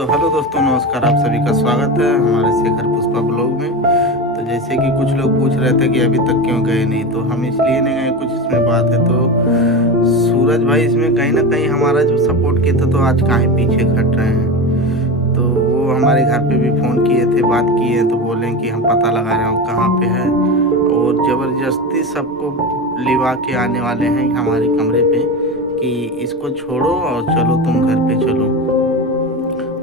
तो हेलो दोस्तों, नमस्कार। आप सभी का स्वागत है हमारे शेखर पुष्पा ब्लॉग में। तो जैसे कि कुछ लोग पूछ रहे थे कि अभी तक क्यों गए नहीं, तो हम इसलिए नहीं गए, कुछ इसमें बात है। तो सूरज भाई इसमें कहीं ना कहीं हमारा जो सपोर्ट किए थे, तो आज काहे पीछे हट रहे हैं। तो वो हमारे घर पे भी फ़ोन किए थे, बात किए, तो बोले कि हम पता लगा रहे हो कहाँ पे है, और ज़बरदस्ती सबको लिवा के आने वाले हैं हमारे कमरे पे कि इसको छोड़ो और चलो तुम घर पे चलो।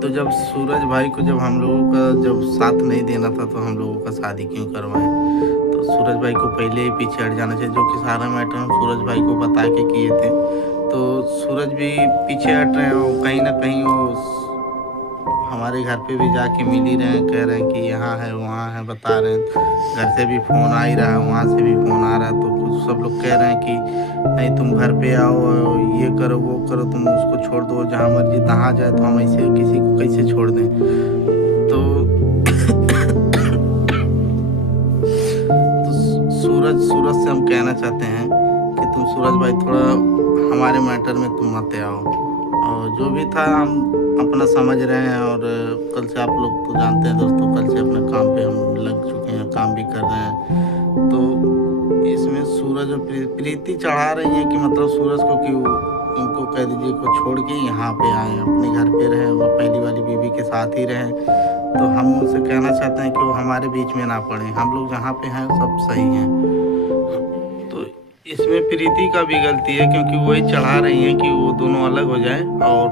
तो जब सूरज भाई को जब हम लोगों का जब साथ नहीं देना था, तो हम लोगों का शादी क्यों करवाएं। तो सूरज भाई को पहले ही पीछे हट जाना चाहिए, जो कि सारा मैटर हम सूरज भाई को बता के किए थे। तो सूरज भी पीछे हट रहे हैं, और कहीं ना कहीं वो हमारे घर पे भी जाके मिल ही रहे हैं, कह रहे हैं कि यहाँ है वहाँ है, बता रहे हैं। घर से भी फ़ोन आ ही रहा है, वहाँ से भी फ़ोन आ रहा है। तो कुछ सब लोग कह रहे हैं कि नहीं, तुम घर पे आओ, ये करो वो करो, तुम उसको छोड़ दो, जहाँ मर्जी तहाँ जाए। तो हम ऐसे किसी को कैसे छोड़ दें। तो, सूरज सूरज से हम कहना चाहते हैं कि तुम सूरज भाई थोड़ा हमारे मैटर में तुम मत आओ। और जो भी था हम अपना समझ रहे हैं, और कल से आप लोग तो जानते हैं दोस्तों, कल से अपने काम पे हम लग चुके हैं, काम भी कर रहे हैं। तो इसमें सूरज और प्रीति चढ़ा रही है कि मतलब सूरज को कि उनको कह दीजिए को छोड़ के यहाँ पे आए, अपने घर पे रहें, वो पहली वाली बीवी के साथ ही रहें। तो हम उनसे कहना चाहते हैं कि वो हमारे बीच में ना पड़े, हम लोग जहाँ पे हैं सब सही हैं। तो इसमें प्रीति का भी गलती है, क्योंकि वही चढ़ा रही हैं कि वो दोनों अलग हो जाए, और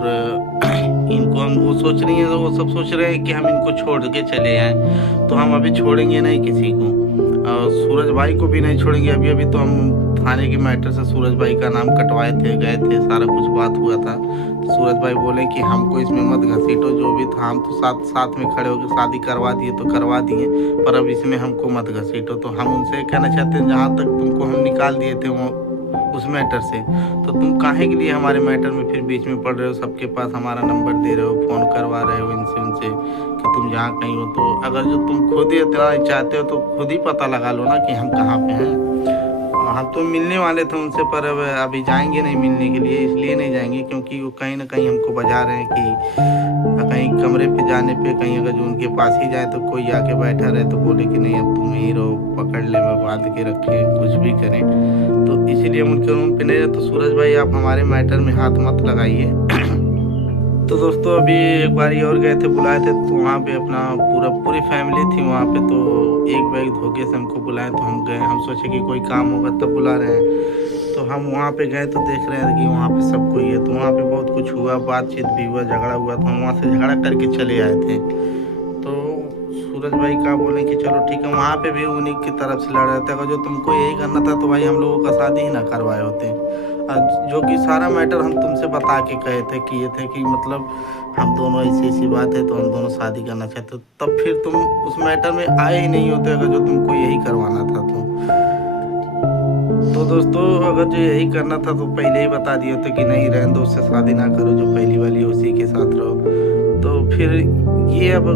इनको हम वो सोच रही हैं, तो वो सब सोच रहे हैं कि हम इनको छोड़ के चले आए। तो हम अभी छोड़ेंगे नहीं किसी को, और सूरज भाई को भी नहीं छोड़ेंगे। अभी अभी तो हम थाने के मैटर से सूरज भाई का नाम कटवाए थे, गए थे, सारा कुछ बात हुआ था। तो सूरज भाई बोले कि हमको इसमें मत घसीटो, जो भी था हम तो साथ साथ में खड़े होकर शादी करवा दिए तो करवा दिए, पर अब इसमें हमको मत घसीटो। तो हम उनसे कहना चाहते हैं, जहाँ तक तुमको हम निकाल दिए थे वो उस मैटर से, तो तुम काहे के लिए हमारे मैटर में फिर बीच में पड़ रहे हो। सबके पास हमारा नंबर दे रहे हो, फ़ोन करवा रहे हो इनसे उनसे कि तुम जहाँ कहीं हो। तो अगर जो तुम खुद ही इतना चाहते हो, तो खुद ही पता लगा लो ना कि हम कहाँ पे हैं। हम तो मिलने वाले थे उनसे, पर अब अभी जाएंगे नहीं मिलने के लिए। इसलिए नहीं जाएंगे क्योंकि वो कहीं ना कहीं हमको बजा रहे हैं कि कहीं कमरे पे जाने पे कहीं अगर जो उनके पास ही जाए, तो कोई आके बैठा रहे तो बोले कि नहीं, अब तुम ही रहो, पकड़ ले, मैं बांध के रखें, कुछ भी करें। तो इसीलिए हम उनके रूम पे नहीं रहे। तो सूरज भाई आप हमारे मैटर में हाथ मत लगाइए। तो दोस्तों अभी एक बारी और गए थे, बुलाए थे, तो वहाँ पे अपना पूरी फैमिली थी वहाँ पे। तो एक बैग धोखे से हमको बुलाए, तो हम गए। हम सोचे कि कोई काम होगा तब बुला रहे हैं। तो हम वहाँ पे गए तो देख रहे हैं कि वहाँ पे सब कोई है। तो वहाँ पे बहुत कुछ हुआ, बातचीत भी हुआ, झगड़ा हुआ। तो हम वहाँ से झगड़ा करके चले आए थे। तो सूरज भाई का बोले कि चलो ठीक है, वहाँ पे भी उन्हीं की तरफ से लड़ रहे थे। अगर जो तुमको यही करना था, तो भाई हम लोगों का शादी ही ना करवाए होते। जो कि सारा मैटर हम तुमसे बता के कहे थे, किए थे कि मतलब हम दोनों ऐसी ऐसी बात है, तो हम दोनों शादी करना चाहते। तब फिर तुम उस मैटर में आए ही नहीं होते, अगर जो तुमको यही करवाना था। तो दोस्तों अगर जो यही करना था, तो पहले ही बता दिए होते कि नहीं, रहने दो, उससे शादी ना करो, जो पहली वाली है उसी के साथ रहो। तो फिर ये अब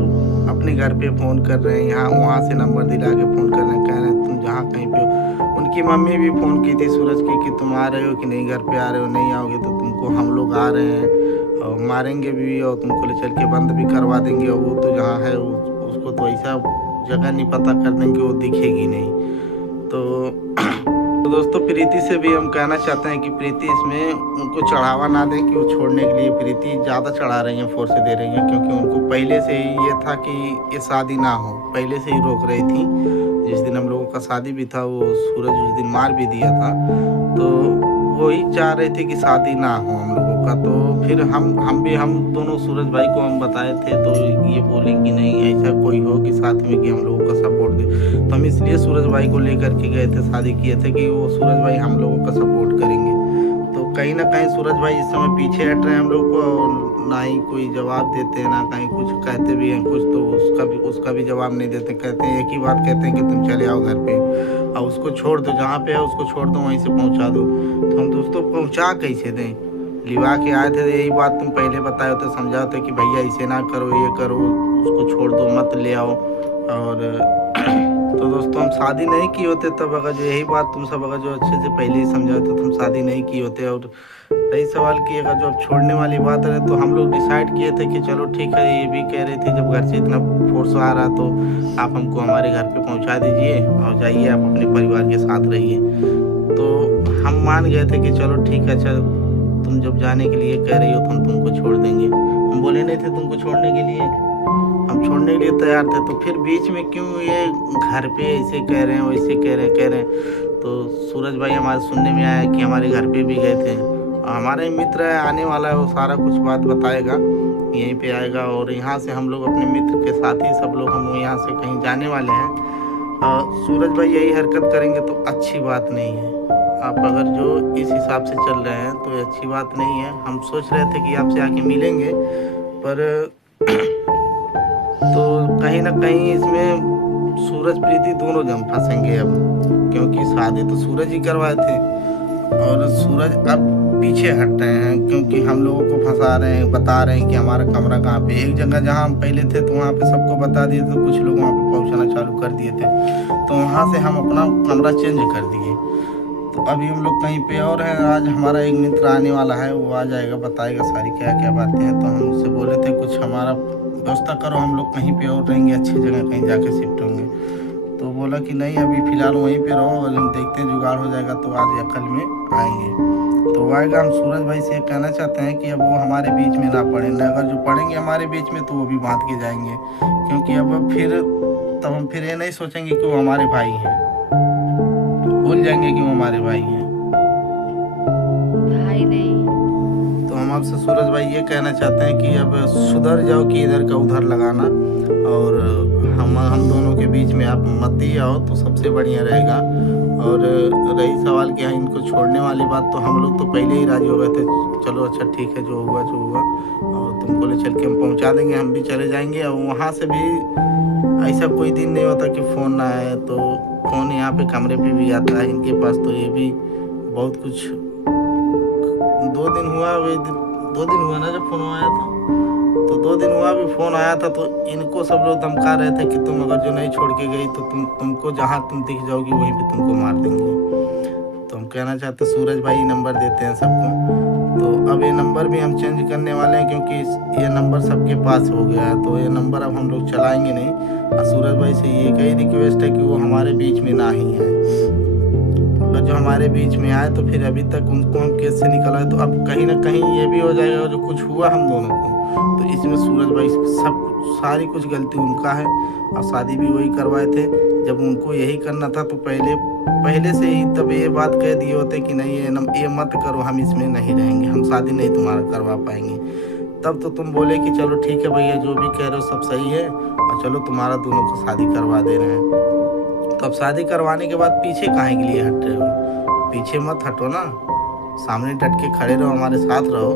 अपने घर पे फ़ोन कर रहे हैं, यहाँ वहाँ से नंबर दिला के फ़ोन कर रहे हैं, कह रहे हैं तुम जहाँ कहीं पे हो। उनकी मम्मी भी फ़ोन की थी सूरज की कि तुम आ रहे हो कि नहीं, घर पे आ रहे हो, नहीं आओगे तो तुमको हम लोग आ रहे हैं और मारेंगे भी, और तुमको ले चल के बंद भी करवा देंगे। और वो तो जहाँ है उसको तो ऐसा जगह नहीं पता कर देंगे, वो दिखेगी नहीं। तो दोस्तों प्रीति से भी हम कहना चाहते हैं कि प्रीति इसमें उनको चढ़ावा ना दें, कि वो छोड़ने के लिए प्रीति ज़्यादा चढ़ा रही हैं, फोर्स दे रही हैं। क्योंकि उनको पहले से ही ये था कि ये शादी ना हो, पहले से ही रोक रही थी। जिस दिन हम लोगों का शादी भी था, वो सूरज उस दिन मार भी दिया था। तो वही चाह रहे थे कि शादी ना हो हम लोगों का। तो फिर हम दोनों सूरज भाई को हम बताए थे, तो ये बोले कि नहीं, ऐसा कोई हो कि साथ में कि हम लोगों का सपोर्ट दे। तो हम इसलिए सूरज भाई को लेकर के गए थे, शादी किए थे कि वो सूरज भाई हम लोगों का सपोर्ट करेंगे। तो कहीं ना कहीं सूरज भाई इस समय पीछे हट रहे हैं हम लोग को, और ना ही कोई जवाब देते हैं, ना कहीं कुछ कहते भी हैं कुछ, तो उसका भी जवाब नहीं देते। कहते हैं एक ही बात कहते हैं कि तुम चले आओ घर पे, और उसको छोड़ दो, जहाँ पे है उसको छोड़ दो, वहीं से पहुँचा दो। तो हम दोस्तों पहुँचा कैसे दें, लिवा के आए थे। यही बात तुम पहले बताए होते, समझाओ थे कि भैया ऐसे ना करो, ये करो, उसको छोड़ दो, मत ले आओ। और तो दोस्तों हम शादी नहीं किए होते तब अगर जो यही बात तुम सब अगर जो अच्छे से पहले ही समझाते तो हम शादी नहीं किए होते। और रही सवाल की अगर जो अब छोड़ने वाली बात है तो हम लोग डिसाइड किए थे कि चलो ठीक है, ये भी कह रही थी जब घर से इतना फोर्स आ रहा तो आप हमको हमारे घर पे पहुंचा दीजिए और जाइए आप अपने परिवार के साथ रहिए। तो हम मान गए थे कि चलो ठीक है, अच्छा तुम जब जाने के लिए कह रही हो तो हम तुमको छोड़ देंगे। हम बोले नहीं थे तुमको छोड़ने के लिए, हम छोड़ने के लिए तैयार थे। तो फिर बीच में क्यों ये घर पे ऐसे कह रहे हैं वैसे कह रहे हैं। तो सूरज भाई हमारे सुनने में आया कि हमारे घर पे भी गए थे। हमारा ही मित्र है, आने वाला है, वो सारा कुछ बात बताएगा, यहीं पे आएगा। और यहाँ से हम लोग अपने मित्र के साथ ही सब लोग हम यहाँ से कहीं जाने वाले हैं। सूरज भाई यही हरकत करेंगे तो अच्छी बात नहीं है। आप अगर जो इस हिसाब से चल रहे हैं तो ये अच्छी बात नहीं है। हम सोच रहे थे कि आपसे आके मिलेंगे, पर तो कहीं ना कहीं इसमें सूरज प्रीति दोनों जन फंसेंगे अब, क्योंकि शादी तो सूरज ही करवाए थे और सूरज अब पीछे हट रहे हैं क्योंकि हम लोगों को फंसा रहे हैं, बता रहे हैं कि हमारा कमरा कहाँ पे। एक जगह जहाँ हम पहले थे तो वहाँ पे सबको बता दिए थे, कुछ लोग वहाँ पे पहुँचाना चालू कर दिए थे, तो वहाँ से हम अपना कमरा चेंज कर दिए। तो अभी हम लोग कहीं पे और हैं। आज हमारा एक मित्र आने वाला है, वो आ जाएगा, बताएगा सारी क्या क्या बातें हैं। तो हम उससे बोले थे कुछ हमारा व्यवस्था करो, हम लोग कहीं पे और रहेंगे, अच्छी जगह कहीं जाके शिफ्ट होंगे। तो बोला कि नहीं अभी फ़िलहाल वहीं पे रहो, और हम देखते हैं जुगाड़ हो जाएगा तो आज या कल में आएंगे। तो वो आएगा। हम सूरज भाई से कहना चाहते हैं कि अब वो हमारे बीच में ना पड़े, न अगर जो पड़ेंगे हमारे बीच में तो वो भी बांध के जाएंगे, क्योंकि अब फिर तब हम फिर ये नहीं सोचेंगे कि वो हमारे भाई हैं, भूल जाएंगे कि वो हमारे भाई हैं, भाई नहीं। तो हम आपसे सूरज भाई ये कहना चाहते हैं कि अब सुधर जाओ कि इधर का उधर लगाना, और हम दोनों के बीच में आप मत ही आओ तो सबसे बढ़िया रहेगा। और रही सवाल कि इनको छोड़ने वाली बात, तो हम लोग तो पहले ही राजी हो गए थे। चलो अच्छा ठीक है, जो हुआ और तुमको ले चल के हम पहुंचा देंगे, हम भी चले जाएंगे। और वहाँ से भी ऐसा कोई दिन नहीं होता कि फ़ोन ना आए, तो फ़ोन यहाँ पे कमरे पे भी आता है इनके पास। तो ये भी बहुत कुछ 2 दिन हुआ ना जब फ़ोन आया था, तो 2 दिन हुआ भी फ़ोन आया था। तो इनको सब लोग धमका रहे थे कि तुम अगर जो नहीं छोड़ के गई तो तुमको जहाँ तुम दिख जाओगी वहीं पे तुमको मार देंगे। तो हम कहना चाहते सूरज भाई नंबर देते हैं सबको। तो अब ये नंबर भी हम चेंज करने वाले हैं, क्योंकि ये नंबर सबके पास हो गया है, तो ये नंबर अब हम लोग चलाएंगे नहीं। और सूरज भाई से ये कई रिक्वेस्ट है कि वो हमारे बीच में ना ही आए। अगर जो हमारे बीच में आए तो फिर अभी तक उनको हम केस से निकला है, तो अब कहीं ना कहीं ये भी हो जाएगा जो कुछ हुआ हम दोनों को, तो इसमें सूरज भाई सारी कुछ गलती उनका है। और शादी भी वही करवाए थे, जब उनको यही करना था तो पहले से ही तब ये बात कह दिए होते कि नहीं ये मत करो, हम इसमें नहीं रहेंगे, हम शादी नहीं तुम्हारा करवा पाएंगे। तब तो तुम बोले कि चलो ठीक है भैया, जो भी कह रहे हो सब सही है, और चलो तुम्हारा दोनों को शादी करवा दे रहे हैं। तो अब शादी करवाने के बाद पीछे काहे के लिए हट रहे हो? पीछे मत हटो ना, सामने डट के खड़े रहो, हमारे साथ रहो।